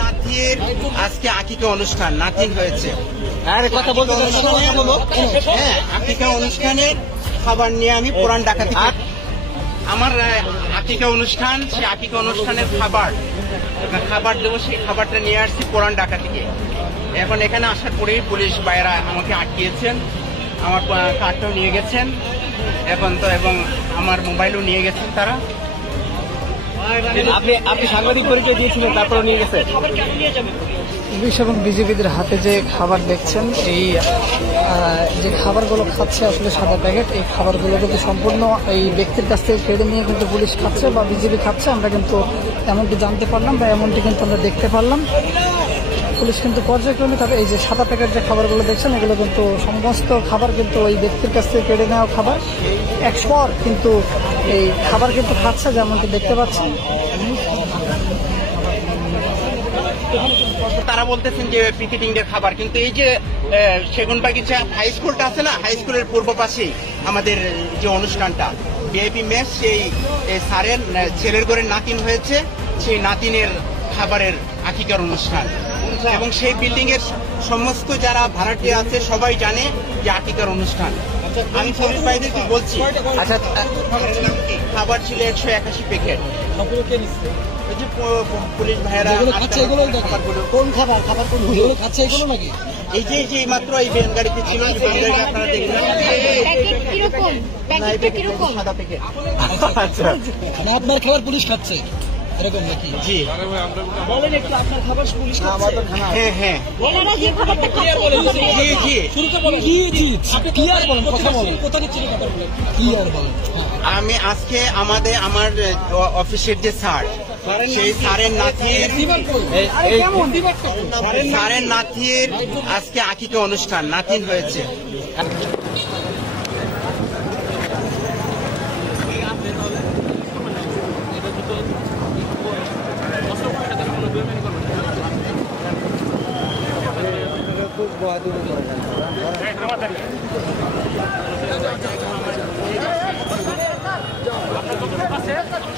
নাতির আজকে আকিকা অনুষ্ঠান নাতির হয়েছে। আকিকা অনুষ্ঠানের খাবার নিয়ে আমি পুরান ডাকাতি আমার আকিকা অনুষ্ঠান, সেই আকিকা অনুষ্ঠানের খাবার দেবো, সেই খাবারটা নিয়ে আসছি পুরান ঢাকা থেকে। এখন এখানে আসার পরেই পুলিশ ভাইয়েরা আমাকে আটকিয়েছেন, আমার কার্ডটাও নিয়ে গেছেন এখন তো, এবং আমার মোবাইলও নিয়ে গেছেন তারা। আপনি সাংবাদিক পরিচয় দিয়েছিলেন, তারপরে নিয়ে গেছেন। পুলিশ এবং বিজেপিদের হাতে যে খাবার দেখছেন, এই যে খাবারগুলো খাচ্ছে আসলে সাদা প্যাকেট, এই খাবারগুলো কিন্তু সম্পূর্ণ এই ব্যক্তির কাছ থেকে কেড়ে নিয়ে কিন্তু পুলিশ খাচ্ছে বা বিজেপি খাচ্ছে। আমরা কিন্তু এমনটি জানতে পারলাম বা এমনটি কিন্তু আমরা দেখতে পারলাম। পুলিশ কিন্তু পর্যায়ক্রমে তবে এই যে সাদা প্যাকেট যে খাবারগুলো দেখছেন, এগুলো কিন্তু সমস্ত খাবার কিন্তু ওই ব্যক্তির কাছ থেকে কেড়ে নেওয়া খাবার। একশোর কিন্তু এই খাবার কিন্তু খাচ্ছে, যেমনটি দেখতে পাচ্ছেন। তারা বলতেছেন যে পিকেটিং এর খাবার, কিন্তু এই যে সেগুনবাগিচা হাই স্কুলটা আছে না, হাই স্কুলের পূর্ব পাশেই আমাদের যে অনুষ্ঠানটা ভিআইপি মেস, সেই স্যারের ছেলের ঘরের নাতিন হয়েছে, সেই নাতিনের খাবারের আকিকার অনুষ্ঠান। এবং সেই বিল্ডিং এর সমস্ত যারা ভাড়াটিয়া আছে সবাই জানে যে আকিকার অনুষ্ঠান। আমি পুলিশ ভাইদেরকে বলছি, আচ্ছা খাবার ছিল 181 প্যাকেট। পুলিশ ভাইয়েরা কোন খাবার কোনগুলো খাচ্ছে এগুলো নাকি? এই যে মাত্র এই ভ্যান গাড়িতে ছিল, আপনারা দেখলেন সাদা প্যাকেট। আচ্ছা, আপনার খাবার পুলিশ খাচ্ছে এরকম নাকি? জি বলেন একটু, আপনার খাবার পুলিশ খাচ্ছে? হ্যাঁ হ্যাঁ আমি আজকে আমার অফিসের যে স্যার, সেই স্যারের নাতির আজকে আকিকা অনুষ্ঠান, নাতিন হয়েছে।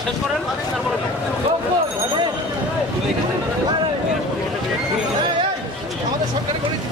শেষ করেন, আমাদের সরকারি গণিত